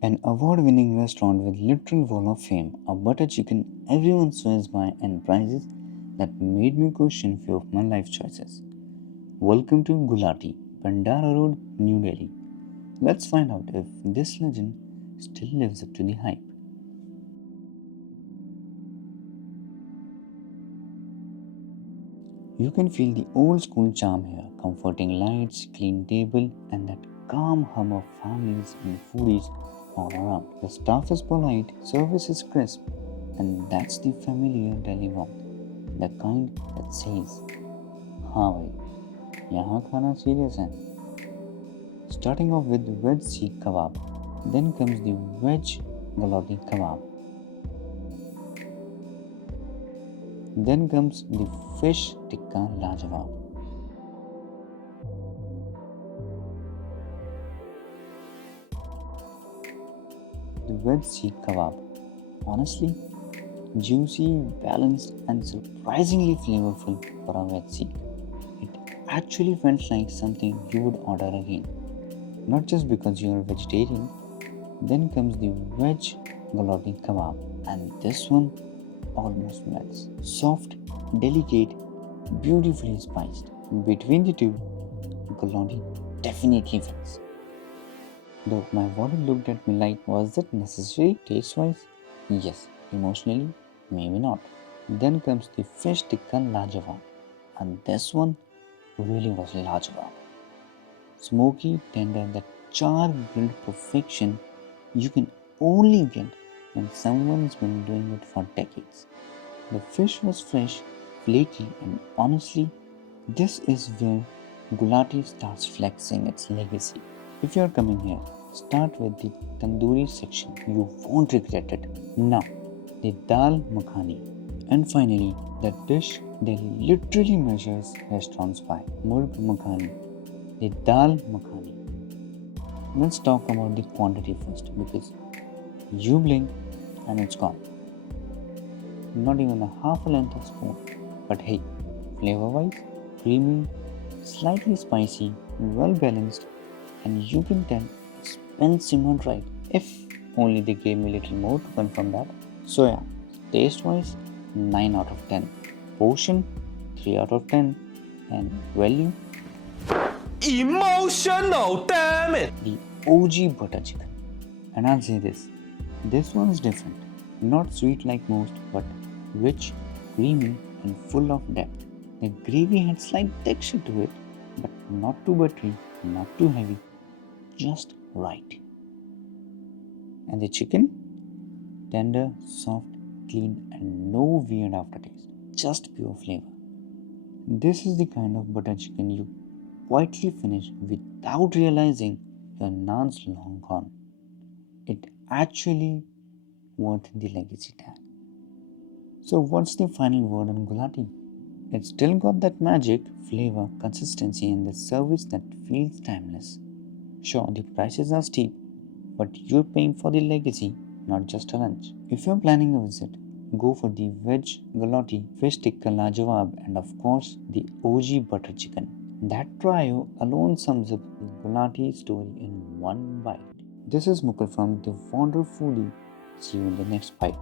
An award-winning restaurant with literal wall of fame, a butter chicken everyone swears by, and prices that made me question few of my life choices. Welcome to Gulati, Pandara Road, New Delhi. Let's find out if this legend still lives up to the hype. You can feel the old school charm here, comforting lights, clean table, and that calm hum of families and foodies all around. The staff is polite, service is crisp, and that's the familiar Delhi warmth, the kind that says, हाँ भाई, यहाँ खाना serious है. Starting off with Veg Seekh Kebab, then comes the Veg Galouti Kebab, then comes the Fish Tikka Lajawab. The Veg Seekh Kebab, honestly, juicy, balanced, and surprisingly flavorful for a Veg Sikh. It actually felt like something you would order again, not just because you're a vegetarian. Then comes the Veg Galouti Kebab, and this one almost melts. Soft, delicate, beautifully spiced. Between the two, Galouti definitely wins. Though my body looked at me like, was that necessary taste wise? Yes, emotionally, maybe not. Then comes the fish tikka lajawab, and this one really was lajawab. Smoky, tender, that char grilled perfection you can only get when someone's been doing it for decades. The fish was fresh, flaky, and honestly, this is where Gulati starts flexing its legacy. If you're coming here, start with the tandoori section. You won't regret it. Now, the Dal Makhani. And finally, the dish that literally measures restaurants by Murgh Makhani, the Dal Makhani. Let's talk about the quantity first because you blink and it's gone. Not even a half a length of spoon. But hey, flavor wise, creamy, slightly spicy, well balanced, and you can tell it's been simmered right. If only they gave me a little more to confirm that. So yeah, taste wise, 9 out of 10. Portion, 3 out of 10. And value, Emotional, damn it! the OG butter chicken. And I'll say this one's different. Not sweet like most, but rich, creamy, and full of depth. The gravy had slight texture to it, but not too buttery, not too heavy, just right. And the chicken? Tender, soft, clean, and no weird aftertaste. Just pure flavor. This is the kind of butter chicken you quietly finish without realizing your naan's long gone. It actually worth the legacy tag. So what's the final word on Gulati? It's still got that magic, flavor, consistency, and the service that feels timeless. Sure, the prices are steep, but you're paying for the legacy, not just a lunch. If you're planning a visit, go for the Veg Galouti, Fish Tikka Lajawab, and of course the OG butter chicken. That trio alone sums up the Gulati story in one bite. This is Mukul from the Wonder Foodie. See you in the next bite.